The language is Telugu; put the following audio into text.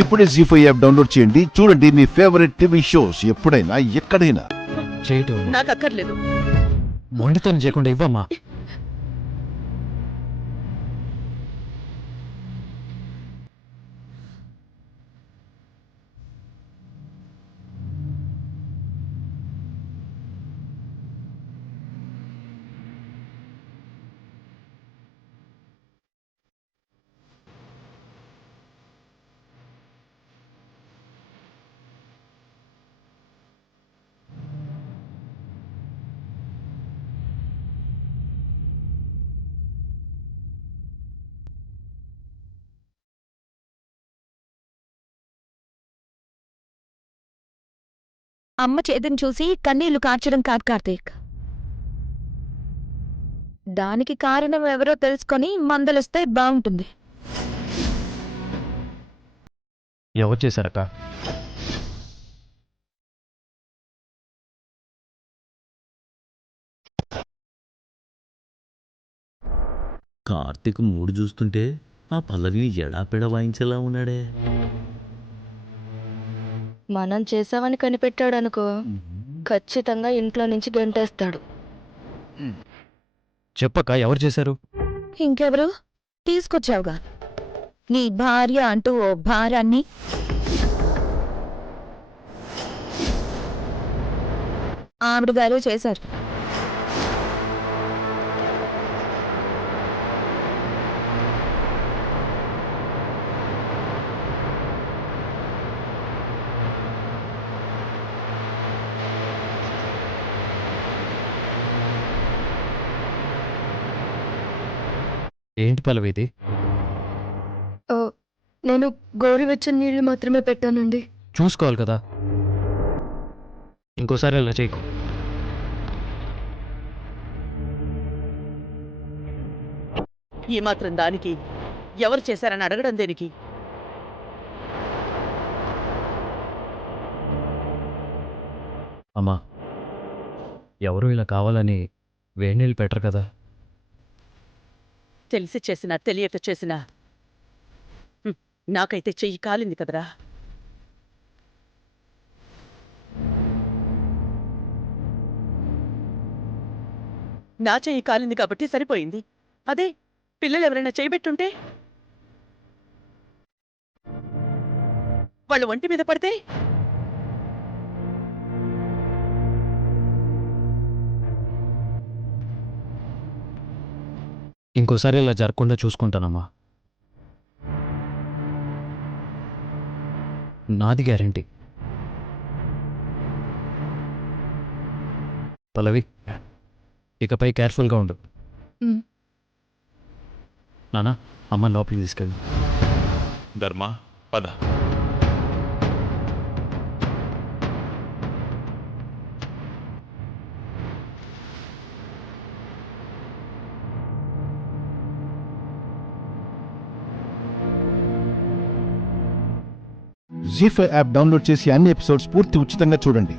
ఇప్పుడే జీ5 యాప్ డౌన్లోడ్ చేయండి. చూడండి మీ ఫేవరెట్ టీవీ షోస్ ఎప్పుడైనా ఎక్కడైనా. చేయటం నాకు అక్కర్లేదు. మొండితనం చేయకుండా ఇవ్వమ్మా. అమ్మ చేతిని చూసి కన్నీళ్లు కార్చడం కాదు కార్తీక్. దానికి కారణం ఎవరో తెలుసుకొని మందలిస్తే బాగుంటుంది. ఎవరు చేశారక్క? కార్తీక్ మూడు చూస్తుంటే ఆ పల్లవిని ఎడాపెడ వాయించేలా ఉన్నాడే. మనం చేసామని కనిపెట్టాడనుకో, ఖచ్చితంగా ఇంట్లో నుంచి గంటేస్తాడు. చెప్పక్క, ఎవరు చేశారు? ఇంకెవరు? తీసుకొచ్చావుగా నీ భార్య అంటూ ఓ భారాన్ని. ఆవిడ గారు చేశారు. ఏంటి పల్లవి ఇది? నేను గోరువెచ్చని నీళ్లు మాత్రమే పెట్టానండి. చూసుకోవాలి కదా. ఇంకోసారి అలా చేయకు. ఈ మాత్రం దానికి ఎవరు చేశారని అడగడం దేనికి? అమ్మా, ఎవరు ఇలా కావాలని వేడినీళ్ళు పెట్టరు కదా. తెలిసి చేసినా తెలియక చేసినా నాకైతే చెయ్యి కాలింది కదరా. నా చెయ్యి కాలింది కాబట్టి సరిపోయింది. అదే పిల్లలు ఎవరైనా చేయబెట్టుంటే, వాళ్ళు ఒంటి మీద పడితే ఇంకోసారి ఇలా జరగకుండా చూసుకుంటానమ్మా. నాది గ్యారంటీ. పల్లవి, ఇకపై కేర్ఫుల్గా ఉండు. నానా, అమ్మ లోపలికి తీసుకెళ్ళి. ధర్మ, పద. జీ5 యాప్ డౌన్లోడ్ చేసి అన్ని ఎపిసోడ్స్ పూర్తి ఉచితంగా చూడండి.